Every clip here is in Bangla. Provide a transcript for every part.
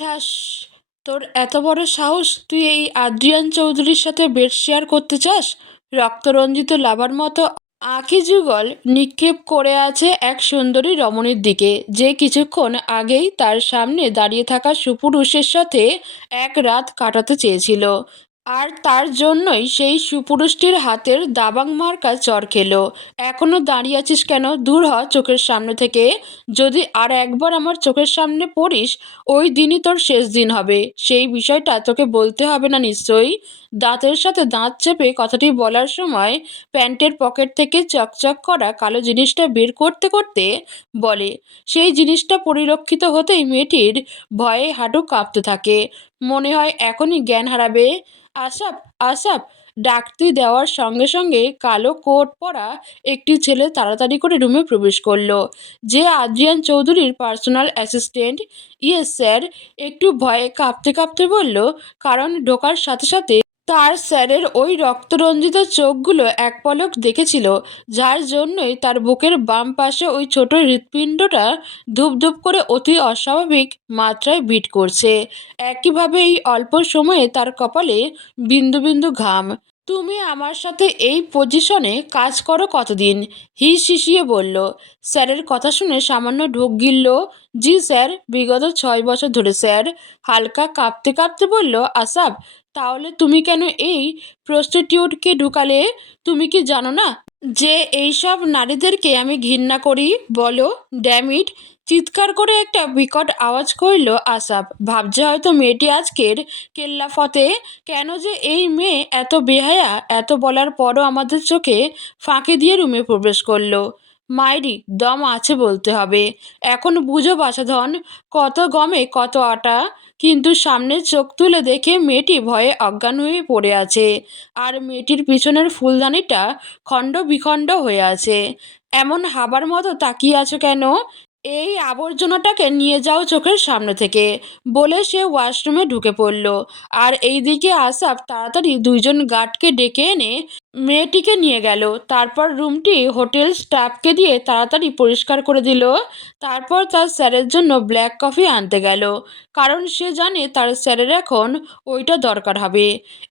ঠাস! তোর এত বড় সাহস, তুই এই আদ্রিয়ান চৌধুরীর সাথে বেড শেয়ার করতে চাস? রক্তরঞ্জিত লাভার মতো আঁখি যুগল নিক্ষেপ করে আছে এক সুন্দরী রমণীর দিকে, যে কিছুক্ষণ আগেই তার সামনে দাঁড়িয়ে থাকা সুপুরুষের সাথে এক রাত কাটাতে চেয়েছিল। আর তার জন্যই সেই সুপুরুষটির হাতের দাবাং মার্কা চর খেলো। এখনো দাঁড়িয়ে আছিস কেন? দূর হ চোখের সামনে থেকে। যদি আর একবার আমার চোখের সামনে পড়িস, ওই দিনই তোর শেষ দিন হবে। সেই বিষয়টা তোকে বলতে হবে না নিশ্চয়ই। দাঁতের সাথে দাঁত চেপে কথাটি বলার সময় প্যান্টের পকেট থেকে চকচক করা কালো জিনিসটা বের করতে করতে বলে। সেই জিনিসটা পরিলক্ষিত হতেই মেয়েটির ভয়ে হাঁটু কাঁপতে থাকে। মনে হয় এখনই জ্ঞান হারাবে। আসাপ, আসাপ! ডাকটি দেওয়ার সঙ্গে সঙ্গে কালো কোট পরা একটি ছেলে তাড়াতাড়ি করে রুমে প্রবেশ করলো। যে আদ্রিয়ান চৌধুরীর পার্সোনাল অ্যাসিস্ট্যান্ট। Yes sir. একটু ভয়ে কাঁপতে কাঁপতে বলল, কারণ ঢোকার সাথে সাথে তার স্যারের ওই রক্তরঞ্জিত চোখগুলো এক পলক দেখেছিল, যার জন্যই তার বুকের বাম পাশে ওই ছোট হৃৎপিণ্ডটা ধূপধূপ করে অতি অস্বাভাবিক মাত্রায় বিট করছে। একইভাবে এই অল্প সময়ে তার কপালে বিন্দু বিন্দু ঘাম। তুমি আমার সাথে এই পজিশনে কাজ করো কতদিন? হিস হিসিয়ে বলল। স্যারের কথা শুনে সামান্য ঢোক গিলল। জি স্যার, বিগত 6 বছর ধরে স্যার। হালকা কাঁপতে কাঁপতে বলল আসাব। তাহলে তুমি কেন এই প্রস্টিটিউটকে ঢুকালে? তুমি কি জানো না যে এইসব নারীদেরকে আমি ঘৃণা করি? বলো। ড্যামিট! চিৎকার করে একটা বিকট আওয়াজ করল আসাব। ভাবছে হয়তো মেয়েটি আজকের কেল্লাফতে। কেন যে এই মেয়ে এত বেহায়া? এত বলার পরও আমাদের চোখে ফাঁকি দিয়ে রুমে প্রবেশ করলো। মাইরি দম আছে বলতে হবে। এখন বুঝো বাছাধন, কত গমে কত আটা। কিন্তু সামনে চোখ তুলে দেখে মেয়েটি ভয়ে অজ্ঞান হয়ে পড়ে আছে, আর মেয়েটির পিছনের ফুলদানিটা খণ্ড বিখণ্ড হয়ে আছে। এমন হাবার মতো তাকিয়ে আছো কেন? এই আবর্জনাটাকে নিয়ে যাও চোখের সামনে থেকে, বলে সে ওয়াশরুমে ঢুকে পড়ল। আর এইদিকে আসাফ তাড়াতাড়ি দুইজন গার্ডকে ডেকে এনে মেয়েটিকে নিয়ে গেল। তারপর রুমটি হোটেল স্টাফকে দিয়ে তাড়াতাড়ি পরিষ্কার করে দিল। তারপর তার স্যারের জন্য ব্ল্যাক কফি আনতে গেল, কারণ সে জানে তার স্যারের এখন ওইটা দরকার হবে।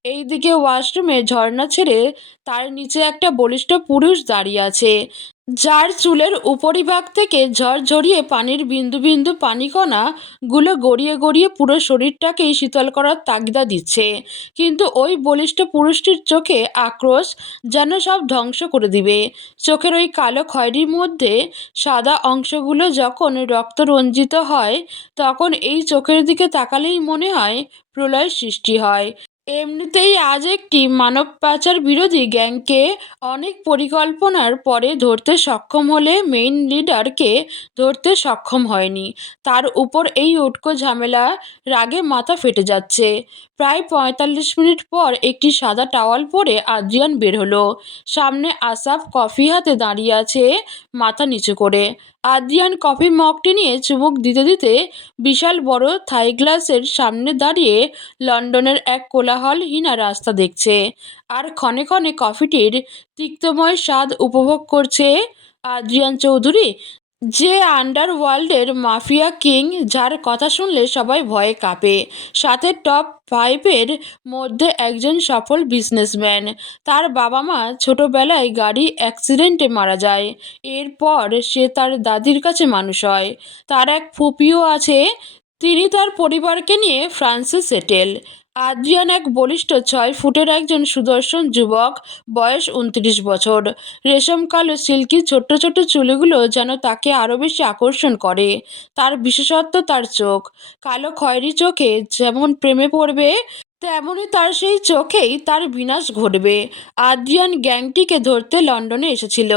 এইদিকে ওয়াশরুমে ঝর্ণা ছেড়ে তার নিচে একটা বলিষ্ঠ পুরুষ দাঁড়িয়ে আছে, যার চুলের উপরিভাগ থেকে ঝরঝরিয়ে পানির বিন্দু বিন্দু পানিকণা গুলো গড়িয়ে গড়িয়ে পুরো শরীরটাকেই শীতল করার তাগিদা দিচ্ছে। কিন্তু ওই বলিষ্ঠ পুরুষটির চোখে আক্রোশ, যেন সব ধ্বংস করে দিবে। চোখের ওই কালো খয়েরির মধ্যে সাদা অংশগুলো যখন রক্তরঞ্জিত হয়, তখন এই চোখের দিকে তাকালেই মনে হয় প্রলয়ের সৃষ্টি হয়। এমনিতেই আজ একটি মানব পাচার বিরোধী গ্যাংকে অনেক পরিকল্পনার পরে ধরতে সক্ষম হলে মেইন লিডারকে ধরতে সক্ষম হয়নি। তার উপর এই উটকো ঝামেলা। রাগে মাথা ফেটে যাচ্ছে। প্রায় 45 মিনিট পর একটি সাদা টাওয়াল পরে আদ্রিয়ান বের হলো। সামনে আসাফ কফি হাতে দাঁড়িয়ে আছে, মাথা নিচু করে। আদ্রিয়ান কফি মগটি নিয়ে চুমুক দিতে দিতে বিশাল বড় থাই গ্লাসের সামনে দাঁড়িয়ে লন্ডনের এক কোলাহলহীনা রাস্তা দেখছে, আর ক্ষণে ক্ষণে কফিটির তিক্তময় স্বাদ উপভোগ করছে। আদ্রিয়ান চৌধুরী, যে আন্ডারওয়ার্ল্ডের মাফিয়া কিং, যার কথা শুনলে সবাই ভয়ে কাঁপে। সাথে টপ 5-এর মধ্যে একজন সফল বিজনেসম্যান। তার বাবা মা ছোটবেলায় গাড়ি অ্যাক্সিডেন্টে মারা যায়। এরপর সে তার দাদির কাছে মানুষ হয়। তার এক ফুপিও আছে, তিনি তার পরিবারকে নিয়ে ফ্রান্সে সেটেল। আদ্রিয়ান এক বলিষ্ঠ 6 ফুটের একজন সুদর্শন যুবক, বয়স 29 বছর। রেশম কালো সিল্কি ছোট্ট ছোট্ট চুলগুলো যেন তাকে আরও বেশি আকর্ষণ করে। তার বিশেষত্ব তার চোখ। কালো খয়েরি চোখে যেমন প্রেমে পড়বে, তেমনই তার সেই চোখেই তার বিনাশ ঘটবে। আদ্রিয়ান গ্যাংটিকে ধরতে লন্ডনে এসেছিল,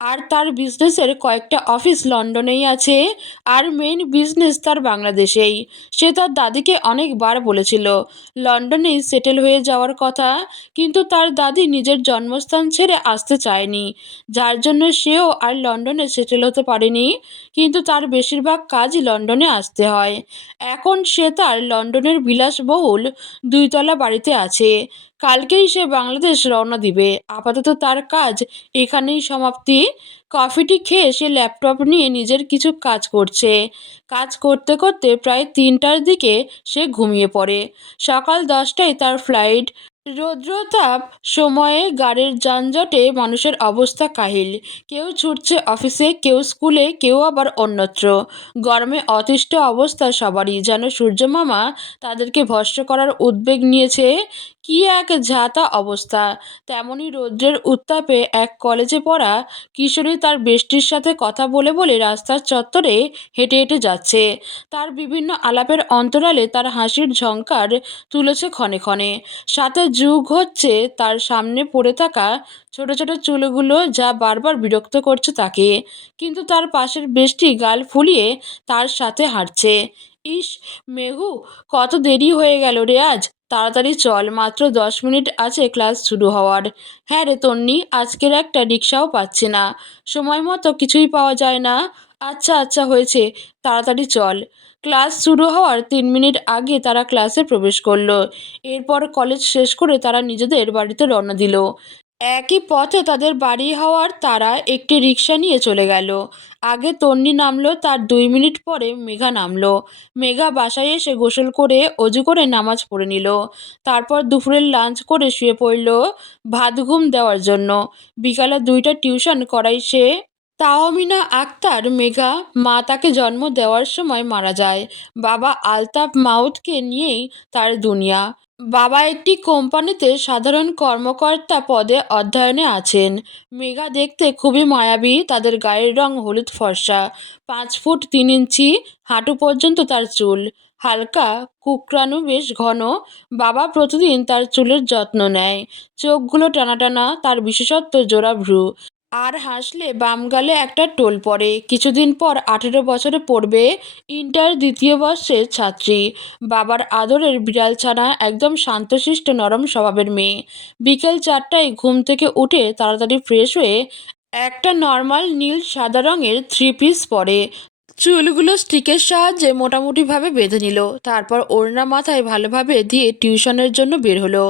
আর তার বিজনেসের কয়েকটা অফিস লন্ডনেই আছে, আর মেইন বিজনেস তার বাংলাদেশেই। সে তার দাদিকে অনেকবার বলেছিল লন্ডনেই সেটেল হয়ে যাওয়ার কথা, কিন্তু তার দাদি নিজের জন্মস্থান ছেড়ে আসতে চায়নি, যার জন্য সেও আর লন্ডনে সেটেল হতে পারেনি। কিন্তু তার বেশিরভাগ কাজই লন্ডনে আসতে হয়। এখন সে তার লন্ডনের বিলাসবহুল 2 তলা বাড়িতে আছে। কালকেই সে বাংলাদেশ রওনা দিবে। আপাতত তার কাজ এখানেই সমাপ্তি। কফিটি খেয়ে সে ল্যাপটপ নিয়ে নিজের কিছু কাজ করছে। কাজ করতে করতে প্রায় ৩টার দিকে সে ঘুমিয়ে পড়ে। সকাল ১০টায় তার ফ্লাইট। রৌদ্রতাপ সময়ে গাড়ির যানজটে মানুষের অবস্থা কাহিল। কেউ ছুটছে অফিসে, কেউ স্কুলে, কেউ আবার অন্যত্র। গরমে অতিষ্ঠ অবস্থা সবারই, যেন সূর্যমামা তাদেরকে ভস্ম করার উদ্বেগ নিয়েছে। কি এক ঝাঁতা অবস্থা! তেমনি রৌদ্রের উত্তাপে এক কলেজে পড়া কিশোরী তার বেষ্টির সাথে কথা বলে বলে রাস্তার চত্বরে হেঁটে হেঁটে যাচ্ছে। তার বিভিন্ন আলাপের অন্তরালে তার হাসির ঝংকার তুলেছে ক্ষণে ক্ষণে। সাথে যুগ হচ্ছে তার সামনে পড়ে থাকা ছোট ছোট চুলগুলো, যা বারবার বিরক্ত করছে তাকে। কিন্তু তার পাশের বেষ্টি গাল ফুলিয়ে তার সাথে হাঁটছে। ইস, মেঘু, কত দেরি হয়ে গেল রে আজ। তাড়াতাড়ি চল, মাত্র 10 মিনিট আছে ক্লাস শুরু হওয়ার। হ্যাঁ রে তন্নি, আজকের একটা রিক্সাও পাচ্ছি না। সময় মতো কিছুই পাওয়া যায় না। আচ্ছা আচ্ছা, হয়েছে, তাড়াতাড়ি চল। ক্লাস শুরু হওয়ার 3 মিনিট আগে তারা ক্লাসে প্রবেশ করলো। এরপর কলেজ শেষ করে তারা নিজেদের বাড়িতে রওনা দিল। একই পথে তাদের বাড়ি হওয়ার তারা একটি রিক্সা নিয়ে চলে গেল। আগে তন্নি নামলো, তার 2 মিনিট পরে মেঘা নামলো। মেঘা বাসায় এসে গোসল করে অজু করে নামাজ পড়ে নিল। তারপর দুপুরের লাঞ্চ করে শুয়ে পড়ল ভাত ঘুম দেওয়ার জন্য। বিকালে 2টা টিউশন করাই সে। তাহমিনা আক্তার মেঘা মা তাকে জন্ম দেওয়ার সময় মারা যায়। বাবা আলতাফ মাউদকে নিয়েই তার দুনিয়া। বাবা একটি কোম্পানিতে সাধারণ কর্মকর্তা পদে অধ্যয়নে আছেন। মেঘা দেখতে খুবই মায়াবী, তাদের গায়ের রং হলুদ ফর্সা। 5 ফুট 3 ইঞ্চি, হাঁটু পর্যন্ত তার চুল। হালকা কুকরানো, বেশ ঘন। বাবা প্রতিদিন তার চুলের যত্ন নেয়। চোখগুলো টানা টানা, তার বিশেষত্ব জোড়া ভ্রু। আর হাসলে বাম গালে একটা টোল পড়ে। কিছুদিন পর 18 বছরে পড়বে। ইন্টার 2য় বর্ষের ছাত্রী। বাবার আদরের বিড়াল ছানা, একদম শান্তশিষ্ট নরম স্বভাবের মেয়ে। বিকেল 4টায় ঘুম থেকে উঠে তাড়াতাড়ি ফ্রেশ হয়ে একটা নর্মাল নীল সাদা রঙের 3 পিস পরে। চুলগুলো স্টিকের সাহায্যে মোটামুটিভাবে বেঁধে নিল। তারপর ওড়না মাথায় ভালোভাবে দিয়ে টিউশনের জন্য বের হলো।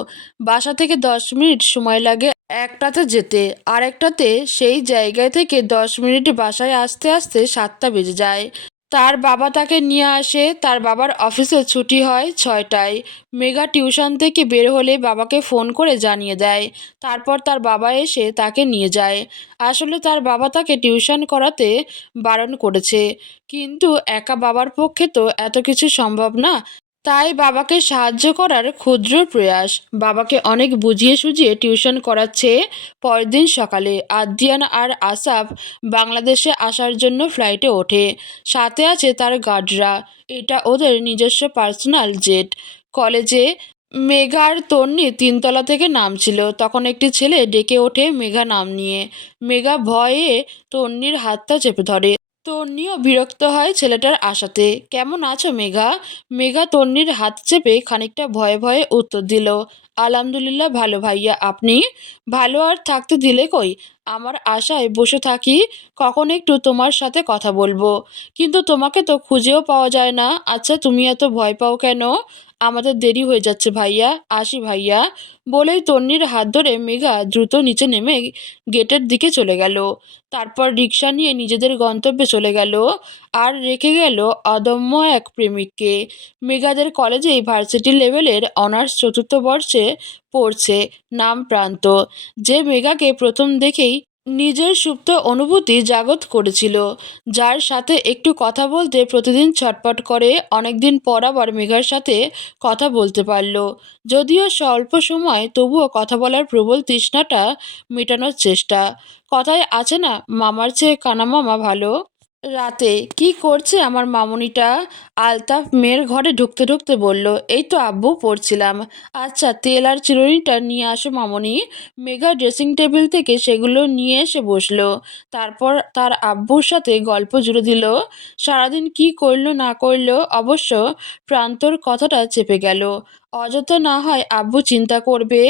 বাসা থেকে 10 মিনিট সময় লাগে একটাতে যেতে, আর একটাতে। সেই জায়গায় থেকে 10 মিনিট বাসায় আসতে আসতে 7টা বেজে যায়। তার বাবা তাকে নিয়ে আসে। তার বাবার অফিসে ছুটি হয় 6টায়। মেঘা টিউশন থেকে বের হলে বাবাকে ফোন করে জানিয়ে দেয়। তারপর তার বাবা এসে তাকে নিয়ে যায়। আসলে তার বাবা তাকে টিউশন করাতে বারণ করেছে, কিন্তু একা বাবার পক্ষে তো এত কিছু সম্ভব না। তাই বাবাকে সাহায্য করার ক্ষুদ্র প্রয়াস। বাবাকে অনেক বুঝিয়ে সুঝিয়ে টিউশন করাচ্ছে। পরদিন সকালে আদ্রিয়ান আর আসাফ বাংলাদেশে আসার জন্য ফ্লাইটে ওঠে। সাথে আছে তার গার্ডরা। এটা ওদের নিজস্ব পার্সোনাল জেট। কলেজে মেঘা আর তন্নি 3তলা থেকে নামছিল, তখন একটি ছেলে ডেকে ওঠে মেঘা নাম নিয়ে। মেঘা ভয়ে তন্নির হাতটা চেপে ধরে। তন্নিও বিরক্ত হয় ছেলেটার আশাতে। কেমন আছো মেঘা? মেঘা তন্নির হাত চেপে খানিকটা ভয়ে ভয়ে উত্তর দিল, আলহামদুলিল্লাহ ভালো ভাইয়া, আপনি? ভালো আর থাকতে দিলে কই, আমার আশায় বসে থাকি কখন একটু তোমার সাথে কথা বলবো। কিন্তু তোমাকে তো খুঁজেও পাওয়া যায় না। আচ্ছা, তুমি এত ভয় পাও কেন? আমাদের দেরি হয়ে যাচ্ছে ভাইয়া, আসি ভাইয়া। বলেই তন্নির হাত ধরে মেঘা দ্রুত নিচে নেমে গেটের দিকে চলে গেল। তারপর রিক্সা নিয়ে নিজেদের গন্তব্যে চলে গেল। আর রেখে গেল অদম্য এক প্রেমিককে। মেঘাদের কলেজেই ভার্সিটি লেভেলের অনার্স 4র্থ বর্ষে পড়ছে, নাম প্রান্ত। যে মেঘাকে প্রথম দেখেই নিজের সুপ্ত অনুভূতি জাগত করেছিল, যার সাথে একটু কথা বলতে প্রতিদিন ছটপট করে। অনেকদিন পর আবার মেঘার সাথে কথা বলতে পারল। যদিও স্বল্প সময়, তবুও কথা বলার প্রবল তৃষ্ণাটা মেটানোর চেষ্টা। কথায় আছে না, মামার চেয়ে কানা মামা ভালো। রাতে কি করছে আমার মামুনিটা? আলতাফ মেয়ের ঘরে ঢুকতে ঢুকতে বলল, এই তো আব্বু, পড়ছিলাম। আচ্ছা, তেল আর চিরুনিটা নিয়ে আসো মামুনি। মেঘা ড্রেসিং টেবিল থেকে সেগুলো নিয়ে এসে বসলো। তারপর তার আব্বুর সাথে গল্প জুড়ে দিল। সারাদিন কি করলো না করলো। অবশ্য প্রান্তর কথাটা চেপে গেল। অযথা না হয় আব্বু চিন্তা করবে।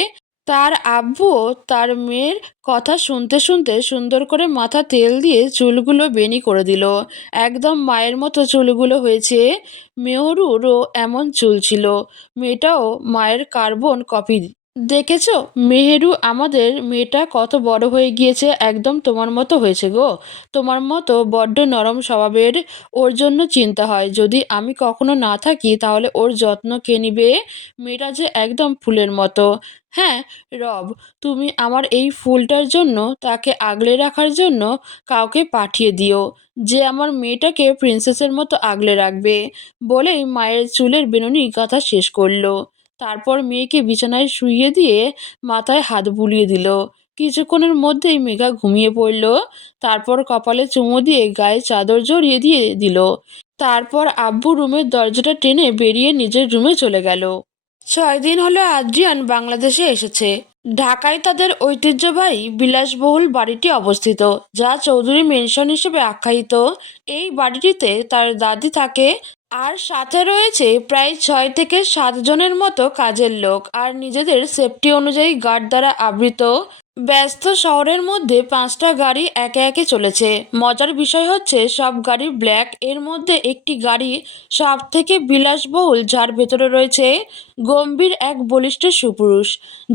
তার আব্বুও তার মেয়ের কথা শুনতে শুনতে সুন্দর করে মাথা তেল দিয়ে চুলগুলো বেনি করে দিল। একদম মায়ের মতো চুলগুলো হয়েছে। মেহরুরও এমন চুল ছিল। মেয়েটাও মায়ের কার্বন কপি। দেখেছো মেহেরু, আমাদের মেয়েটা কত বড় হয়ে গিয়েছে, একদম তোমার মতো হয়েছে গো। তোমার মতো বড্ড নরম স্বভাবের। ওর জন্য চিন্তা হয়, যদি আমি কখনো না থাকি তাহলে ওর যত্ন কে নিবে। মেয়েটা যে একদম ফুলের মতো। হ্যাঁ রব, তুমি আমার এই ফুলটার জন্য, তাকে আগলে রাখার জন্য কাউকে পাঠিয়ে দিও, যে আমার মেয়েটাকে প্রিন্সেসের মতো আগলে রাখবে। বলেই মায়ের চুলের বেনুনি কথা শেষ করলো। তারপর মেয়েকে বিছানায় শুইয়ে দিয়ে মাথায় হাত বুলিয়ে দিল। কিছুক্ষণের মধ্যেই মেঘা ঘুমিয়ে পড়ল। তারপর কপালে চুমু দিয়ে গায়ে চাদর জড়িয়ে দিয়ে দিল। তারপর আব্বু রুমের দরজাটা টেনে বেরিয়ে নিজের রুমে চলে গেল। 6 দিন হলো আদ্রিয়ান বাংলাদেশে এসেছে। ঢাকায় তাদের ঐতিহ্যবাহী বিলাসবহুল বাড়িটি অবস্থিত, যা চৌধুরী মেনশন হিসেবে আখ্যায়িত। এই বাড়িটিতে তার দাদি থাকে, আর সাথে রয়েছে প্রায় 6 থেকে 7 জনের মতো কাজের লোক, আর নিজেদের সেফটি অনুযায়ী গার্ড দ্বারা আবৃত। ব্যস্ত শহরের মধ্যে 5টা গাড়ি একে একে চলেছে। মজার বিষয় হচ্ছে সব গাড়ি ব্ল্যাক। এর মধ্যে একটি গাড়ি সব থেকে বিলাসবহুল, যার ভেতরে রয়েছে গম্ভীর এক বলিষ্ঠ সুপুরুষ,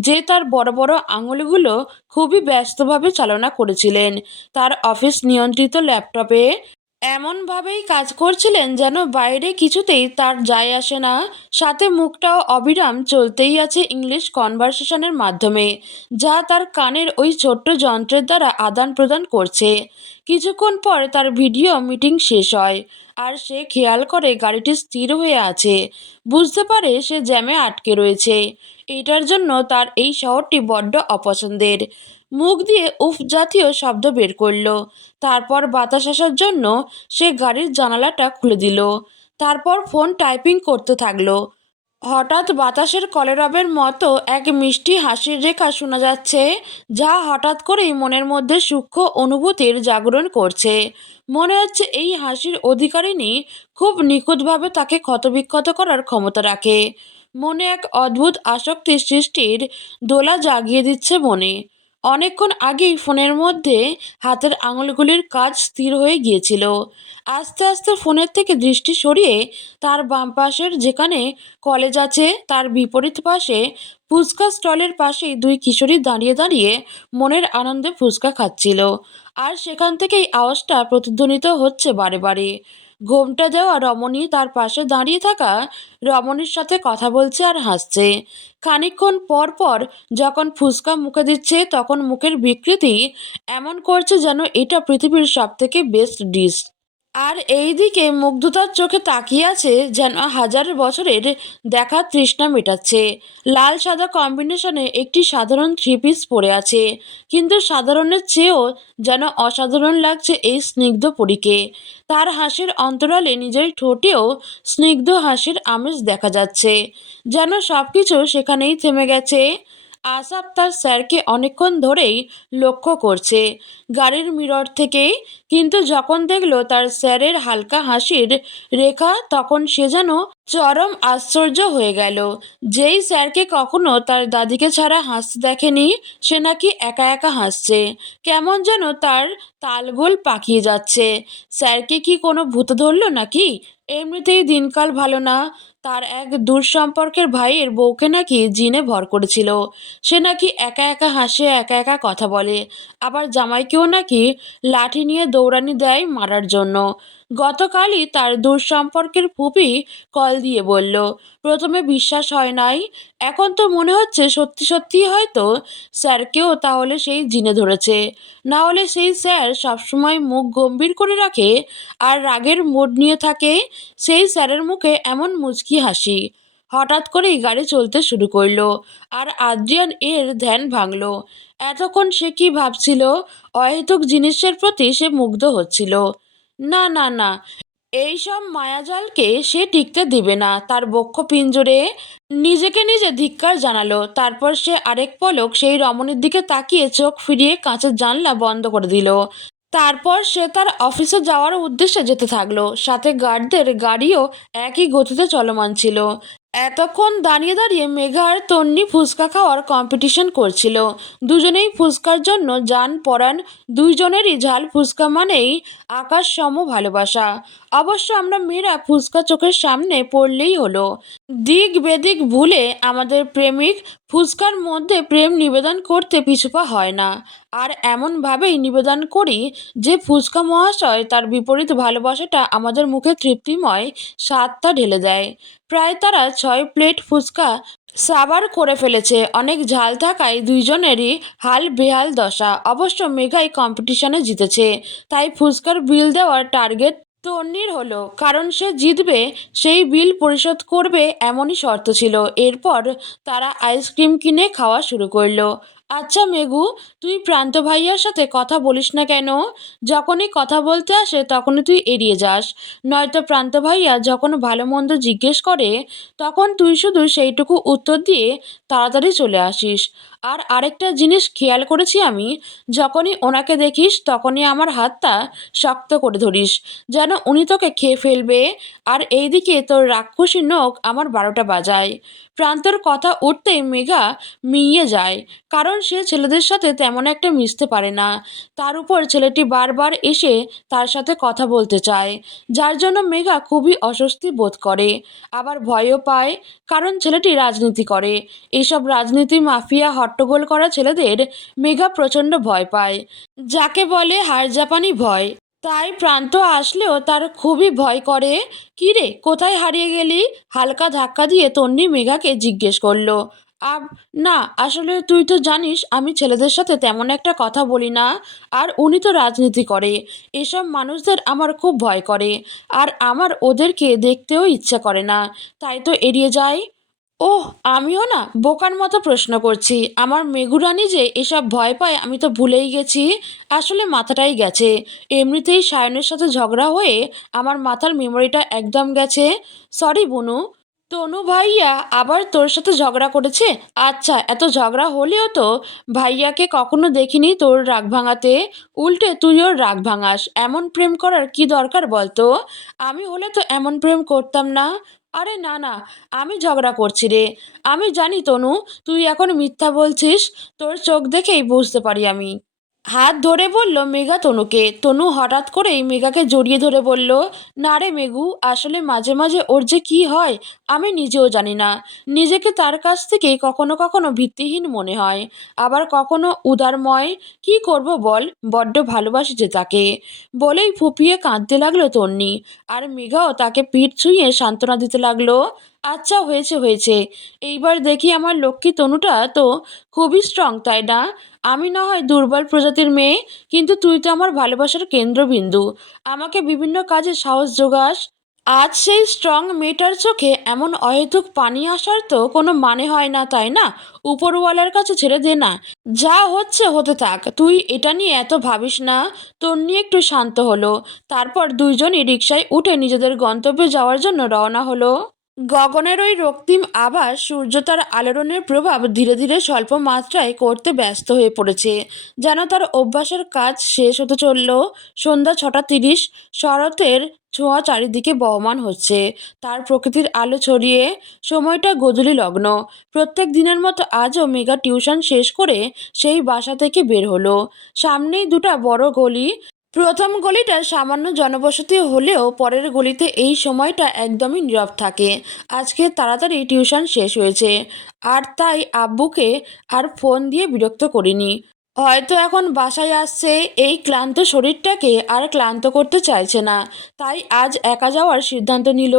যে তার বড় বড় আঙুলগুলো খুবই ব্যস্তভাবে চালনা করেছিলেন তার অফিস নিয়ন্ত্রিত ল্যাপটপে। এমনভাবেই কাজ করছিলেন যেন বাইরে কিছুতেই তার যায় আসে না। সাথে মুখটাও অবিরাম চলতেই আছে ইংলিশ কনভারসেশনের মাধ্যমে, যা তার কানের ওই ছোট্ট যন্ত্রের দ্বারা আদান প্রদান করছে। কিছুক্ষণ পর তার ভিডিও মিটিং শেষ হয়, আর সে খেয়াল করে গাড়িটি স্থির হয়ে আছে। বুঝতে পারে সে জ্যামে আটকে রয়েছে। এটার জন্য তার এই শহরটি বড্ড অপছন্দের। মুখ দিয়ে উফ জাতীয় শব্দ বের করলো। তারপর বাতাস আসার জন্য সে গাড়ির জানালাটা খুলে দিল। তারপর ফোন টাইপিং করতে থাকলো। হঠাৎ বাতাসের কলরবের মতো এক মিষ্টি হাসির রেখা শোনা যাচ্ছে, যা হঠাৎ করেই মনের মধ্যে সূক্ষ্ম অনুভূতির জাগরণ করছে। মনে হচ্ছে এই হাসির অধিকারিণী খুব নিখুঁতভাবে তাকে ক্ষতবিক্ষত করার ক্ষমতা রাখে। মনে এক অদ্ভুত আসক্তির সৃষ্টির দোলা জাগিয়ে দিচ্ছে মনে। অনেকক্ষণ আগেই ফোনের মধ্যে হাতের আঙুলগুলির কাজ স্থির হয়ে গিয়েছিল। আস্তে আস্তে ফোনের থেকে দৃষ্টি সরিয়ে তার বাম পাশের যেখানে কলেজ আছে তার বিপরীত পাশে ফুচকা স্টলের পাশেই 2 কিশোরী দাঁড়িয়ে দাঁড়িয়ে মনের আনন্দে ফুচকা খাচ্ছিল। আর সেখান থেকেই আওয়াজটা প্রতিধ্বনিত হচ্ছে বারে বারে। ঘোমটা দেওয়া রমণী তার পাশে দাঁড়িয়ে থাকা রমণীর সাথে কথা বলছে আর হাসছে। খানিকক্ষণ পর পর যখন ফুচকা মুখে দিচ্ছে, তখন মুখের বিকৃতি এমন করছে যেন এটা পৃথিবীর সবথেকে বেস্ট ডিশ। আর এইদিকে মুগ্ধতার চোখে তাকিয়ে আছে, যেন হাজার বছরের দেখা তৃষ্ণা মেটাচ্ছে। লাল সাদা কম্বিনেশনে একটি সাধারণ 3 পিস পরে আছে, কিন্তু সাধারণের চেয়েও যেন অসাধারণ লাগছে এই স্নিগ্ধ পরীকে। তার হাসির অন্তরালে নিজের ঠোঁটেও স্নিগ্ধ হাসির আমেজ দেখা যাচ্ছে, যেন সব কিছু সেখানেই থেমে গেছে। আসাপ তার স্যারকে অনেকক্ষণ ধরেই লক্ষ্য করছে গাড়ির মিরর থেকেই, কিন্তু যখন দেখলো তার স্যারের হালকা হাসির রেখা, তখন সে যেন চরম আশ্চর্য হয়ে গেল। যেই স্যারকে কখনো তার দাদিকে ছাড়া হাসতে দেখেনি, সে নাকি একা একা হাসছে। কেমন যেন তার তালগোল পাকিয়ে যাচ্ছে। স্যারকে কি কোনো ভূত ধরল নাকি? এমনিতেই দিনকাল ভালো না। তার এক দূর সম্পর্কের ভাইয়ের বউকে নাকি জিনে ভর করেছিল। সে নাকি একা একা হাসে, একা একা কথা বলে, আবার জামাইকেও নাকি লাঠি নিয়ে দৌড়ানি দেয় মারার জন্য। গতকালই তার দূর সম্পর্কের ফুপি কল দিয়ে বলল। প্রথমে বিশ্বাস হয় নাই, এখন তো মনে হচ্ছে সত্যি সত্যিই হয়তো স্যারকেও তাহলে সেই জিনে ধরেছে। না হলে সেই স্যার সবসময় মুখ গম্ভীর করে রাখে আর রাগের মুড নিয়ে থাকে, সেই স্যারের মুখে এমন মুচকি হাসি। হঠাৎ করেই গাড়ি চলতে শুরু করলো, আর আদ্রিয়ান এর ধ্যান ভাঙল। এতক্ষণ সে কি ভাবছিল? অহেতুক জিনিসের প্রতি সে মুগ্ধ হচ্ছিল। না না না, এইসব মায়াজালকে সে টিকতে দিবে না। তার বক্ষ পিঞ্জরে নিজেকে নিজে ধিক্কার জানালো। তারপর সে আরেক পলক সেই রমণীর দিকে তাকিয়ে চোখ ফিরিয়ে কাঁচের জানলা বন্ধ করে দিল। তারপর সে তার অফিসে যাওয়ার উদ্দেশ্যে যেতে থাকলো। সাথে গার্ডদের গাড়িও একই গতিতে চলমান ছিল। এতক্ষণ দাঁড়িয়ে দাঁড়িয়ে মেঘা আর তন্নি ফুচকা খাওয়ার কম্পিটিশন করছিল। দুজনেই ফুচকার জন্য জান পরাণ। দুইজনেরই ঝাল ফুচকা মানেই আকাশ সম ভালোবাসা। অবশ্য আমরা মেয়েরা ফুচকা চোখের সামনে পড়লেই হলো, দিক বেদিক ভুলে আমাদের প্রেমিক ফুচকার মধ্যে প্রেম নিবেদন করতে পিছুপা হয় না। আর এমনভাবেই নিবেদন করি যে ফুচকা মহাশয় তার বিপরীত ভালোবাসাটা আমাদের মুখে তৃপ্তিময় স্বাদটা ঢেলে দেয়। প্রায় তারা 6 প্লেট ফুচকা সাবার করে ফেলেছে। অনেক ঝাল থাকায় দুইজনেরই হাল বেহাল দশা। অবশ্য মেঘাই কম্পিটিশনে জিতেছে, তাই ফুচকার বিল দেওয়ার টার্গেট তন্নির হলো, কারণ সে জিতবে, সেই বিল পরিশোধ করবে এমনই শর্ত ছিল। এরপর তারা আইসক্রিম কিনে খাওয়া শুরু করলো। আচ্ছা মেঘু, তুই প্রান্ত ভাইয়ার সাথে কথা বলিস না কেন? যখনই কথা বলতে আসে তখনই তুই এড়িয়ে যাস। নয়তো প্রান্ত ভাইয়া যখন ভালো মন্দ জিজ্ঞেস করে তখন তুই শুধু সেইটুকু উত্তর দিয়ে তাড়াতাড়ি চলে আসিস। আর আরেকটা জিনিস খেয়াল করেছি আমি, যখনই ওনাকে দেখিস তখনই আমার হাতটা শক্ত করে ধরিস, যেন উনি তোকে খেয়ে ফেলবে। আর এইদিকে তোর রাক্ষসী নখ আমার 12টা বাজায়। প্রান্তর কথা উঠতেই মেঘা মিইয়ে যায়, কারণ সে ছেলেদের সাথে তেমন একটা মিশতে পারে না। তার উপর ছেলেটি বারবার এসে তার সাথে কথা বলতে চায়, যার জন্য মেঘা খুবই অস্বস্তি বোধ করে, আবার ভয়ও পায়, কারণ ছেলেটি রাজনীতি করে। এইসব রাজনীতি মাফিয়া হট্টগোল করা ছেলেদের মেঘা প্রচণ্ড ভয় পায়, যাকে বলে হাড় জাপানি ভয়। তাই প্রান্ত আসলেও তার খুবই ভয় করে। "কী রে, কোথায় হারিয়ে গেলি?" হালকা ধাক্কা দিয়ে তন্নি মেঘাকে জিজ্ঞেস করলো। আব না, আসলে তুই তো জানিস আমি ছেলেদের সাথে তেমন একটা কথা বলি না, আর উনি তো রাজনীতি করে। এসব মানুষদের আমার খুব ভয় করে, আর আমার ওদেরকে দেখতেও ইচ্ছা করে না, তাই তো এড়িয়ে যাই। ওহ, আমিও না বোকার মতো প্রশ্ন করছি। আমার মেঘুরানী যে এসব ভয় পায় আমি তো ভুলেই গেছি। আসলে মাথাটাই গেছে। এমনিতেই সায়নের সাথে ঝগড়া হয়ে আমার মাথার মেমোরিটা একদম গেছে। সরি বুনু। তনু ভাইয়া আবার তোর সাথে ঝগড়া করেছে? আচ্ছা, এত ঝগড়া হলেও তো ভাইয়াকে কখনো দেখিনি তোর রাগ ভাঙাতে। উল্টে তুই ওর রাগ ভাঙাস। এমন প্রেম করার কি দরকার বলতো? আমি হলে তো এমন প্রেম করতাম না। আরে না না, আমি ঝগড়া করছি রে। আমি জানি তনু, তুই এখন মিথ্যা বলছিস। তোর চোখ দেখেই বুঝতে পারি আমি। হাত ধরে বলল মেঘা তনুকে। তনু হঠাৎ করেই মেঘাকে জড়িয়ে ধরে বলল, না রে মেঘু, আসলে মাঝে মাঝে ওর যে কি হয় আমি নিজেও জানি না। নিজেকে তার কাছ থেকে কখনো কখনো ভিত্তিহীন মনে হয়, আবার কখনো উদারময়। কি করব বল, বড্ড ভালোবাসি যে তাকে। বলেই ফুপিয়ে কাঁদতে লাগলো তন্নি, আর মেঘাও তাকে পিঠ ছুঁয়ে সান্ত্বনা দিতে লাগলো। আচ্ছা, হয়েছে হয়েছে, এইবার দেখি আমার লক্ষ্মী তনুটা তো খুবই স্ট্রং, তাই না? আমি না হয় দুর্বল প্রজাতির মেয়ে, কিন্তু তুই তো আমার ভালোবাসার কেন্দ্রবিন্দু। আমাকে বিভিন্ন কাজে সাহস যোগাস। আজ সেই স্ট্রং মেয়েটার চোখে এমন অহেতুক পানি আসার তো কোনো মানে হয় না, তাই না? উপরওয়ালার কাছে ছেড়ে দে না, যা হচ্ছে হতে থাক, তুই এটা নিয়ে এত ভাবিস না। তোর নিয়ে একটু শান্ত হলো। তারপর দুইজনই রিকশায় উঠে নিজেদের গন্তব্যে যাওয়ার জন্য রওনা হলো। গগনের ওই রক্তিম আভাস সূর্য তার আলোড়নের প্রভাব ধীরে ধীরে স্বল্প মাত্রায় করতে ব্যস্ত হয়ে পড়েছে, যেন তার অভ্যাসের কাজ শেষ হতে চলল। সন্ধ্যা 6:30। শরতের ছোঁয়া চারিদিকে বহমান হচ্ছে, তার প্রকৃতির আলো ছড়িয়ে। সময়টা গোধূলি লগ্ন। প্রত্যেক দিনের মতো আজও মেঘা টিউশন শেষ করে সেই বাসা থেকে বের হলো। সামনেই দুটা বড় গলি। প্রথম গলিটা সামান্য জনবসতি হলেও পরের গলিতে এই সময়টা একদমই নীরব থাকে। আজকে তাড়াতাড়ি টিউশন শেষ হয়েছে, আর তাই আব্বুকে আর ফোন দিয়ে বিরক্ত করিনি। হয়তো এখন বাসায় আসছে, এই ক্লান্ত শরীরটাকে আর ক্লান্ত করতে চাইছে না, তাই আজ একা যাওয়ার সিদ্ধান্ত নিল।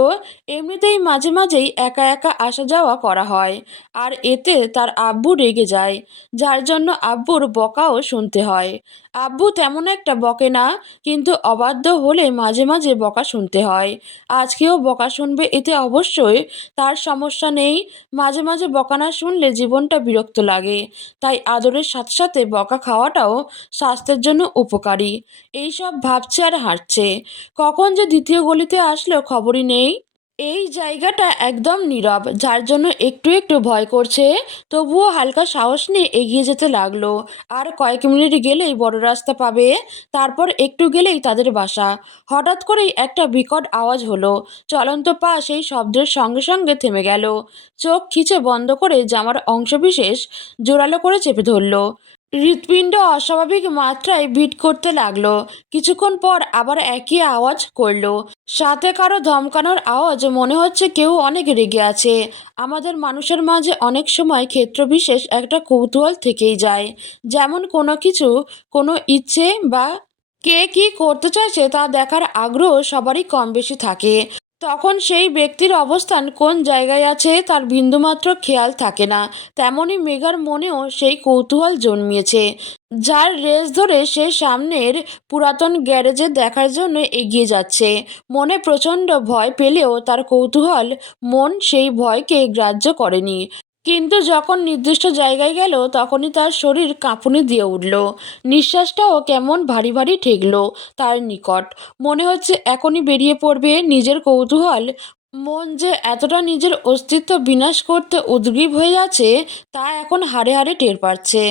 এমনিতেই মাঝে মাঝেই একা একা আসা যাওয়া করা হয়, আর এতে তার আব্বু রেগে যায়, যার জন্য আব্বুর বকাও শুনতে হয়। আব্বু তেমন একটা বকে না, কিন্তু অবাধ্য হলে মাঝে মাঝে বকা শুনতে হয়। আজকেও বকা শুনবে, এতে অবশ্যই তার সমস্যা নেই। মাঝে মাঝে বকা না শুনলে জীবনটা বিরক্ত লাগে, তাই আদরের সাথে সাথে বকা খাওয়াটাও স্বাস্থ্যের জন্য উপকারী। এই সব ভাবছে আর হাঁটছে। কখন যে দ্বিতীয় গলিতে আসলো খবরই নেই। এই জায়গাটা একদম নীরব, যার জন্য একটু একটু ভয় করছে। তবুও হালকা সাহস নিয়ে এগিয়ে যেতে লাগলো। আর কয়েক মিনিট গেলেই বড় রাস্তা পাবে। তারপর একটু গেলেই তাদের বাসা। হঠাৎ করেই একটা বিকট আওয়াজ হলো। চলন্ত পা সেই শব্দের সঙ্গে সঙ্গে থেমে গেল। চোখ খিচে বন্ধ করে জামার অংশবিশেষ জোরালো করে চেপে ধরলো। হৃৎপিণ্ড অস্বাভাবিক মাত্রায় বিট করতে লাগলো। কিছুক্ষণ পর আবার একই আওয়াজ করলো। সাথে কারো ধমকানোর আওয়াজ, মনে হচ্ছে কেউ অনেক রেগে আছে। আমাদের মানুষের মাঝে অনেক সময় ক্ষেত্রবিশেষ একটা কৌতূহল থেকেই যায়। যেমন কোনো কিছু, কোনো ইচ্ছে বা কে কী করতে চাইছে তা দেখার আগ্রহ সবারই কম বেশি থাকে। তখন সেই ব্যক্তির অবস্থান কোন জায়গায় আছে তার বিন্দুমাত্র খেয়াল থাকে না। তেমনি মেঘার মনেও সেই কৌতূহল জন্মিয়েছে। যার রেস ধরে সে সামনের পুরাতন গ্যারেজে দেখার জন্য এগিয়ে যাচ্ছে। মনে প্রচণ্ড ভয় পেলেও তার কৌতূহল মন সেই ভয়কে গ্রাহ্য করেনি। কিন্তু যখন নির্দিষ্ট জায়গায় গেল তখনই তার শরীর কাঁপুনি দিয়ে উঠল। নিঃশ্বাসটাও কেমন ভারী ভারী ঠেকল তার নিকট। মনে হচ্ছে এখনই বেরিয়ে পড়বে। নিজের কৌতূহল, মন যে এতটা নিজের অস্তিত্ব বিনাশ করতে উদগ্রীব হয়ে আছে তা এখন হাড়ে হাড়ে টের পাচ্ছে।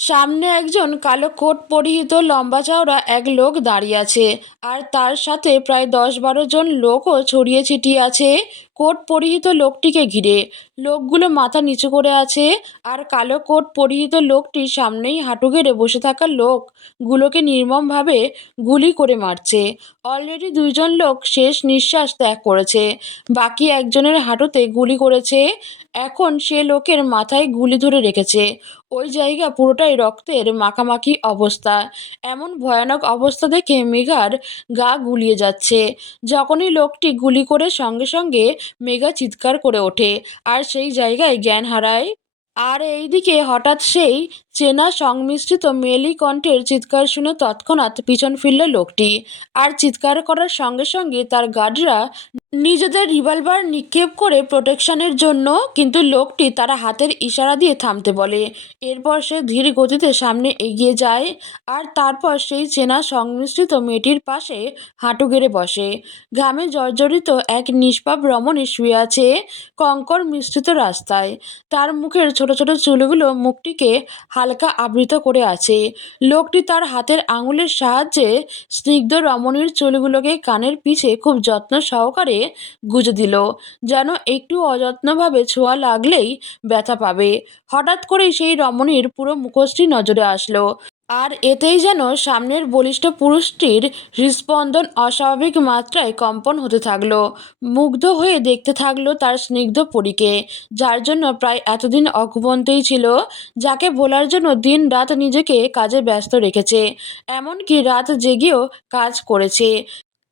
সামনে একজন কালো কোট পরিহিত লম্বা চওড়া এক লোক দাঁড়িয়ে আছে। আর তার সাথে প্রায় 10-12 জন লোকও ছড়িয়ে ছিটিয়ে আছে কোট পরিহিত লোকটিকে ঘিরে। লোকগুলো মাথা নিচু করে আছে। আর কালো কোট পরিহিত লোকটি সামনেই হাঁটু গেড়ে বসে থাকা লোকগুলোকে নির্মমভাবে গুলি করে মারছে। অলরেডি 2জন লোক শেষ নিঃশ্বাস ত্যাগ করেছে। বাকি একজনের হাঁটুতে গুলি করেছে। এখন সে লোকের মাথায় গুলি ধরে রেখেছে। ওই জায়গা পুরোটাই রক্তের মাখামাখি অবস্থা। এমন ভয়ানক অবস্থা দেখে মেঘার গা গুলিয়ে যাচ্ছে। যখনই লোকটি গুলি করে সঙ্গে সঙ্গে মেঘা চিৎকার করে ওঠে আর সেই জায়গায় জ্ঞান হারায়। আর এইদিকে হঠাৎ সেই চেনা সংমিশ্রিত মেয়েলি কণ্ঠের চিৎকার শুনে তৎক্ষণাৎ পিছন ফিরল লোকটি। আর চিৎকার করার সঙ্গে সঙ্গে তার গার্ডরা নিজেদের রিভলভার নিক্ষেপ করে প্রোটেকশনের জন্য, কিন্তু লোকটি তারা হাতের ইশারা দিয়ে থামতে বলে। এরপর সে ধীর গতিতে সামনে এগিয়ে যায়। আর তারপর সেই চেনা সংমিশ্রিত মেয়েটির পাশে হাঁটু গেড়ে বসে। ঘামে জর্জরিত এক নিষ্পাপ রমণী শুয়ে আছে কঙ্কর মিশ্রিত রাস্তায়। তার মুখের ছোট ছোট চুলগুলো মুখটিকে হালকা আবৃত করে আছে। লোকটি তার হাতের আঙুলের সাহায্যে স্নিগ্ধ রমণীর চুলগুলোকে কানের পিছে খুব যত্ন সহকারে গুজে দিল, যেন একটু অযত্নভাবে ছোঁয়া লাগলেই ব্যথা পাবে। হঠাৎ করেই সেই রমণীর পুরো মুখশ্রী নজরে আসলো। আর এতেই যেন সামনের বলিষ্ঠ পুরুষটির হৃৎস্পন্দন অস্বাভাবিক মাত্রায় কম্পন হতে থাকলো। মুগ্ধ হয়ে দেখতে থাকলো তার স্নিগ্ধ পরীকে, যার জন্য প্রায় এতদিন অঘুমন্তেই ছিল, যাকে ভোলার জন্য দিন রাত নিজেকে কাজে ব্যস্ত রেখেছে, এমনকি রাত জেগেও কাজ করেছে।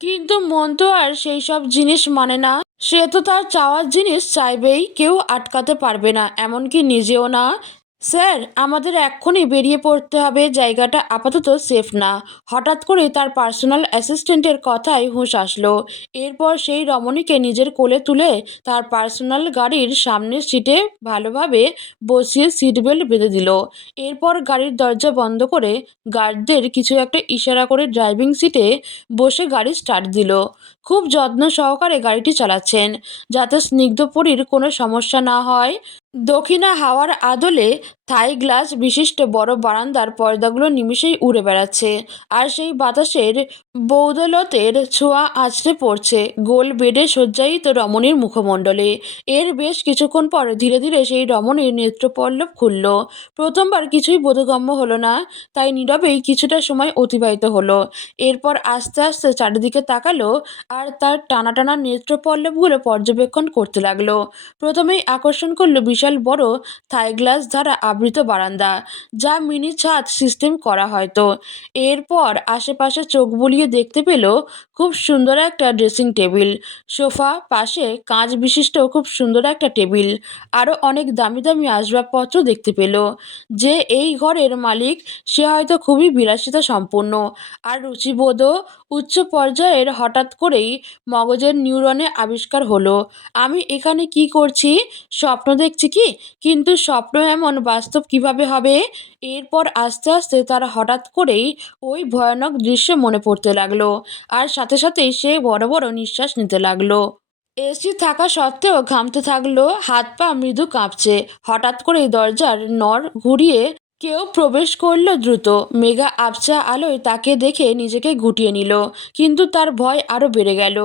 কিন্তু মন তো আর সেই সব জিনিস মানে না। সে তো তার চাওয়ার জিনিস চাইবেই, কেউ আটকাতে পারবে না, এমনকি নিজেও না। স্যার, আমাদের এক্ষুনি বেরিয়ে পড়তে হবে, জায়গাটা আপাতত সেফ না। হঠাৎ করেই তার পার্সোনাল অ্যাসিস্ট্যান্টের কথায় হুঁশ আসলো। এরপর সেই রমণীকে নিজের কোলে তুলে তার পার্সোনাল গাড়ির সামনের সিটে ভালোভাবে বসিয়ে সিট বেল্ট বেঁধে দিল। এরপর গাড়ির দরজা বন্ধ করে গার্ডদের কিছু একটা ইশারা করে ড্রাইভিং সিটে বসে গাড়ি স্টার্ট দিল। খুব যত্ন সহকারে গাড়িটি চালাচ্ছেন, যাতে স্নিগ্ধপুরীর কোনো সমস্যা না হয়। দক্ষিণা হাওয়ার আদলে থাই গ্লাস বিশিষ্ট বড় বারান্দার পর্দাগুলো নিমিষেই উড়ে বেড়াচ্ছে। আর সেই বাতাসের বৌদলতের ছোঁয়া আছড়ে পড়ছে গোল বেডে শয্যায়িত রমণীর মুখমণ্ডলে। এর বেশ কিছুক্ষণ পর ধীরে ধীরে সেই রমণীর নেত্রপল্লব খুলল। প্রথমবার কিছুই বোধগম্য হলো না, তাই নীরবেই কিছুটা সময় অতিবাহিত হলো। এরপর আস্তে আস্তে চারিদিকে তাকালো আর তার টানা টানা নেত্রপল্লবগুলো পর্যবেক্ষণ করতে লাগলো। প্রথমেই আকর্ষণ করল বিশাল বড় থাই গ্লাস দ্বারা আবৃত বারান্দা, যা মিনি ছাদ সিস্টেম করা হয়তো। এরপর আশেপাশে চোখ বুলিয়ে দেখতে পেল খুব সুন্দর একটা ড্রেসিং টেবিল, সোফা, পাশে কাঁচ বিশিষ্ট খুব সুন্দর একটা টেবিল, আরও অনেক দামি দামি আসবাবপত্র দেখতে পেল। যে এই ঘরের মালিক সে হয়তো খুবই বিলাসিতা সম্পন্ন আর রুচিবোধও উচ্চ পর্যায়ের। হঠাৎ করেই মগজের নিউরনে আবিষ্কার হলো, আমি এখানে কি করছি? স্বপ্ন দেখছি কি? কিন্তু স্বপ্ন এমন বাস্তব কিভাবে হবে? এরপর আস্তে আস্তে তার হঠাৎ করেই ওই ভয়ানক দৃশ্য মনে পড়তে লাগলো। আর সাথে সাথেই সে বড় বড় নিঃশ্বাস নিতে লাগলো। এসি থাকা সত্ত্বেও ঘামতে থাকলো, হাত পা মৃদু কাঁপছে। হঠাৎ করেই দরজার নড় ঘুরিয়ে কেউ প্রবেশ করলো দ্রুত। মেঘা আবছা আলোয় তাকে দেখে নিজেকে গুটিয়ে নিল, কিন্তু তার ভয় আরো বেড়ে গেল।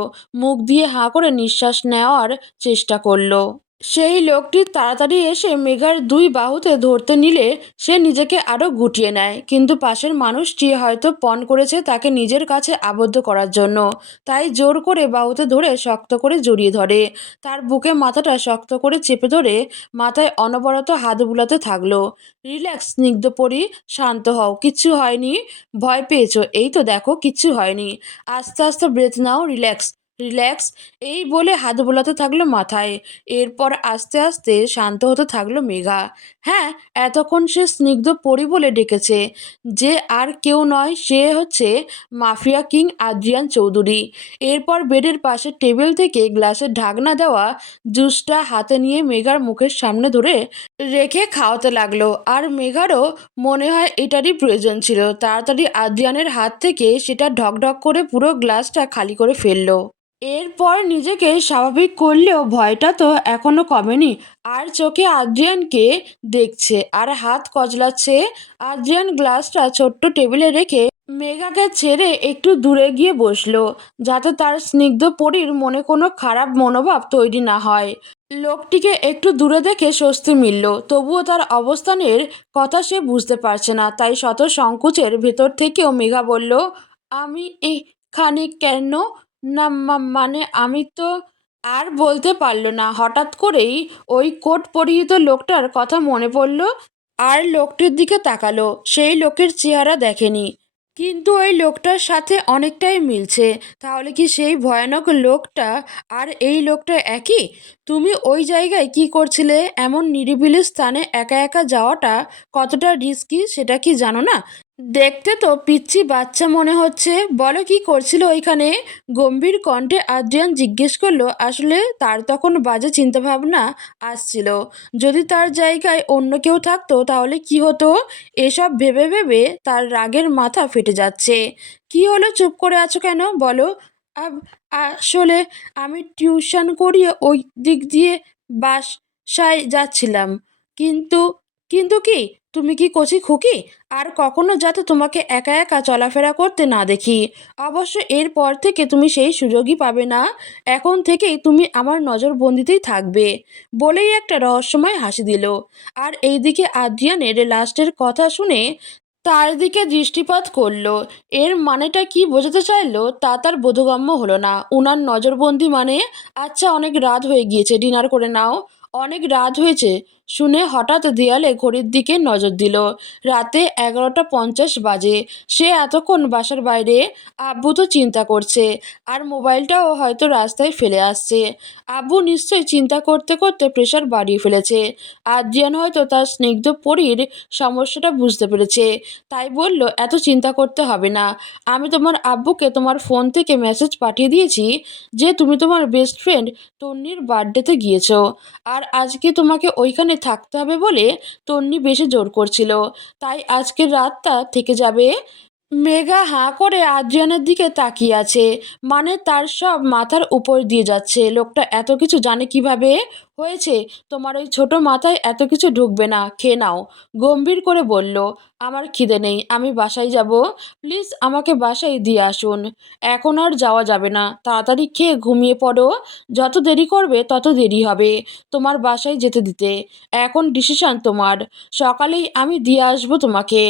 মুখ দিয়ে হাঁ করে নিঃশ্বাস নেওয়ার চেষ্টা করলো। সেই লোকটি তাড়াতাড়ি এসে মেঘার দুই বাহুতে ধরতে নিলে সে নিজেকে আরো গুটিয়ে নেয়, কিন্তু পাশের মানুষটি হয়তো পণ করেছে তাকে নিজের কাছে আবদ্ধ করার জন্য, তাই জোর করে বাহুতে ধরে শক্ত করে জড়িয়ে ধরে। তার বুকে মাথাটা শক্ত করে চেপে ধরে মাথায় অনবরত হাত বুলাতে থাকলো। রিল্যাক্স স্নিগ্ধপরি, শান্ত হও, কিচ্ছু হয়নি। ভয় পেয়েছো, এই তো দেখো কিচ্ছু হয়নি। আস্তে আস্তে ব্রেথ নাও, রিল্যাক্স, রিল্যাক্স। এই বলে হাত বোলাতে থাকলো মাথায়। এরপর আস্তে আস্তে শান্ত হতে থাকলো মেঘা। হ্যাঁ, এতক্ষণ সে স্নিগ্ধ পরি বলে ডেকেছে, যে আর কেউ নয়, সে হচ্ছে মাফিয়া কিং আদ্রিয়ান চৌধুরী। এরপর বেডের পাশের টেবিল থেকে গ্লাসের ঢাকনা দেওয়া জুসটা হাতে নিয়ে মেঘার মুখের সামনে ধরে রেখে খাওয়াতে লাগলো। আর মেঘারও মনে হয় এটারই প্রয়োজন ছিল। তাড়াতাড়ি আদ্রিয়ানের হাত থেকে সেটা ঢকঢক করে পুরো গ্লাসটা খালি করে ফেললো। এরপর নিজেকে স্বাভাবিক করলেও ভয়টা তো এখনো কমেনি। আর চোখে আদ্রিয়ানকে দেখছে আর হাত কচলাচ্ছে। আদ্রিয়ান গ্লাসটা ছোট্ট টেবিলে রেখে মেঘাকে ছেড়ে একটু দূরে গিয়ে বসলো, যাতে তার স্নিগ্ধ পরীর মনে কোনো খারাপ মনোভাব তৈরি না হয়। লোকটিকে একটু দূরে দেখে স্বস্তি মিলল, তবুও তার অবস্থানের কথা সে বুঝতে পারছে না, তাই শত সংকোচের ভেতর থেকেও মেঘা বলল, আমি এখানে কেন? না, মানে আমি তো। আর বলতে পারল না। হঠাৎ করেই ওই কোট পরিহিত লোকটার কথা মনে পড়ল, আর লোকটির দিকে তাকালো। সেই লোকের চেহারা দেখেনি, কিন্তু ওই লোকটার সাথে অনেকটাই মিলছে। তাহলে কি সেই ভয়ানক লোকটা আর এই লোকটা একই? তুমি ওই জায়গায় কি করছিলে? এমন নিরিবিলি স্থানে একা একা যাওয়াটা কতটা রিস্কি সেটা কি জানো না? দেখতে তো পিচ্চি বাচ্চা মনে হচ্ছে। বলো, কি করছিল ওইখানে? গম্ভীর কণ্ঠে আদ্রিয়ান জিজ্ঞেস করলো। আসলে তার তখন বাজে চিন্তাভাবনা আসছিল। যদি তার জায়গায় অন্য কেউ থাকতো তাহলে কি হতো? এসব ভেবে ভেবে তার রাগের মাথা ফেটে যাচ্ছে। কি হলো, চুপ করে আছো কেন? বলো। আসলে আমি টিউশন করিয়ে ওই দিক দিয়ে বাসায় যাচ্ছিলাম। কিন্তু কিন্তু কি? তুমি কি কচি খুকি? আর কখনো যাতে তোমাকে একা একা চলাফেরা করতে না দেখি। অবশ্য এরপর থেকে তুমি সেই সুযোগই পাবে না। এখন থেকেই তুমি আমার নজরবন্দিতেই থাকবে। বলেই একটা রহস্যময় হাসি দিল। আর এইদিকে আদ্রিয়ানের লাস্টের কথা শুনে তার দিকে দৃষ্টিপাত করলো। এর মানেটা কি বোঝাতে চাইলো তা তার বোধগম্য হলো না। উনার নজরবন্দি মানে? আচ্ছা, অনেক রাত হয়ে গিয়েছে, ডিনার করে নাও। অনেক রাত হয়েছে শুনে হঠাৎ দেয়ালে ঘড়ির দিকে নজর দিল। রাতে 11:50 বাজে। সে এতক্ষণ বাসার বাইরে। আব্বু তো চিন্তা করছে, আর মোবাইলটাও হয়তো রাস্তায় ফেলে আসছে। আব্বু নিশ্চয়ই চিন্তা করতে করতে প্রেশার বাড়িয়ে ফেলেছে। আদ্রিয়ান হয়তো তার স্নিগ্ধ পরীর সমস্যাটা বুঝতে পেরেছে, তাই বলল, এত চিন্তা করতে হবে না। আমি তোমার আব্বুকে তোমার ফোন থেকে মেসেজ পাঠিয়ে দিয়েছি যে তুমি তোমার বেস্ট ফ্রেন্ড তন্নির বার্থডেতে গিয়েছো, আর আজকে তোমাকে ওইখানে থাকতে হবে বলে তন্নি বেশি জোর করছিল, তাই আজকের রাতটা থেকে যাবে। মেঘা হাঁ করে আদ্রিয়ানের দিকে তাকিয়ে আছে। মানে তার সব মাথার উপর দিয়ে যাচ্ছে। লোকটা এত কিছু জানে কিভাবে? হয়েছে, তোমার ওই ছোট মাথায় এত কিছু ঢুকবে না, খেয়ে নাও। গম্ভীর করে বলল, আমার খিদে নেই, আমি বাসায় যাব। প্লিজ আমাকে বাসায় দিয়ে আসুন। এখন আর যাওয়া যাবে না, তাড়াতাড়ি খেয়ে ঘুমিয়ে পড়ো। যত দেরি করবে তত দেরি হবে তোমার বাসায় যেতে দিতে। এখন ডিসিশন তোমার। সকালেই আমি দিয়ে আসবো তোমাকে।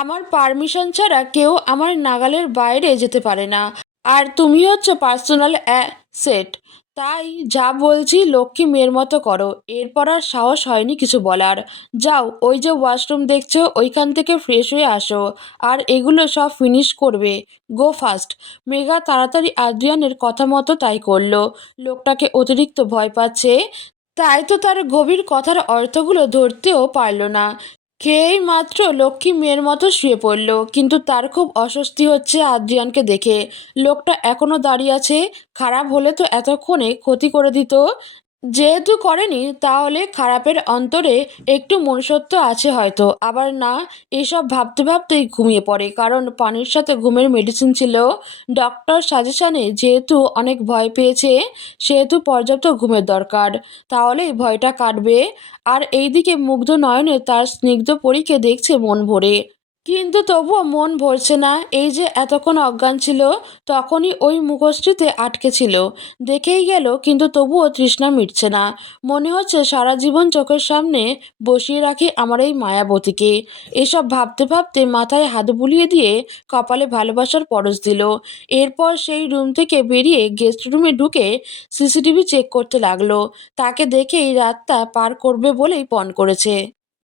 আমার পারমিশন ছাড়া কেউ আমার নাগালের বাইরে যেতে পারে না। আর তুমি হচ্ছে পার্সোনাল অ্যাসেট। তাই যা বলছি লক্ষ্মী মেয়ের মতো করো। এরপর আর সাহস হয়নি কিছু বলার। যাও, ওই যে ওয়াশরুম দেখছো ওইখান থেকে ফ্রেশ হয়ে আসো, আর এগুলো সব ফিনিশ করবে। গো ফাস্ট। মেঘা তাড়াতাড়ি আদ্রিয়ানের কথা মতো তাই করলো। লোকটাকে অতিরিক্ত ভয় পাচ্ছে, তাই তো তার গভীর কথার অর্থগুলো ধরতেও পারল না। খেয়েই মাত্র লক্ষ্মী মেয়ের মতো শুয়ে পড়ল, কিন্তু তার খুব অস্বস্তি হচ্ছে আদ্রিয়ানকে দেখে। লোকটা এখনো দাঁড়িয়ে আছে। খারাপ হলে তো এতক্ষণে ক্ষতি করে দিত। যেহেতু করেনি তাহলে খারাপের অন্তরে একটু মনুষ্যত্ব আছে হয়তো, আবার না, এসব ভাবতে ভাবতেই ঘুমিয়ে পড়ে। কারণ পানির সাথে ঘুমের মেডিসিন ছিল। ডক্টর সাজেশনে যেহেতু অনেক ভয় পেয়েছে, সেহেতু পর্যাপ্ত ঘুমের দরকার, তাহলেই ভয়টা কাটবে। আর এইদিকে মুগ্ধ নয়নে তার স্নিগ্ধ পরীকে দেখছে মন ভরে, কিন্তু তবুও মন ভরছে না। এই যে এতক্ষণ অজ্ঞান ছিল, তখনই ওই মুখশ্রীতে আটকে ছিল, দেখেই গেল, কিন্তু তবুও তৃষ্ণা মিটছে না। মনে হচ্ছে সারা জীবন চোখের সামনে বসিয়ে রাখি আমার এই মায়াবতীকে। এসব ভাবতে ভাবতে মাথায় হাত বুলিয়ে দিয়ে কপালে ভালোবাসার পরশ দিল। এরপর সেই রুম থেকে বেরিয়ে গেস্ট রুমে ঢুকে সিসিটিভি চেক করতে লাগলো। তাকে দেখেই রাতটা পার করবে বলেই পণ করেছে।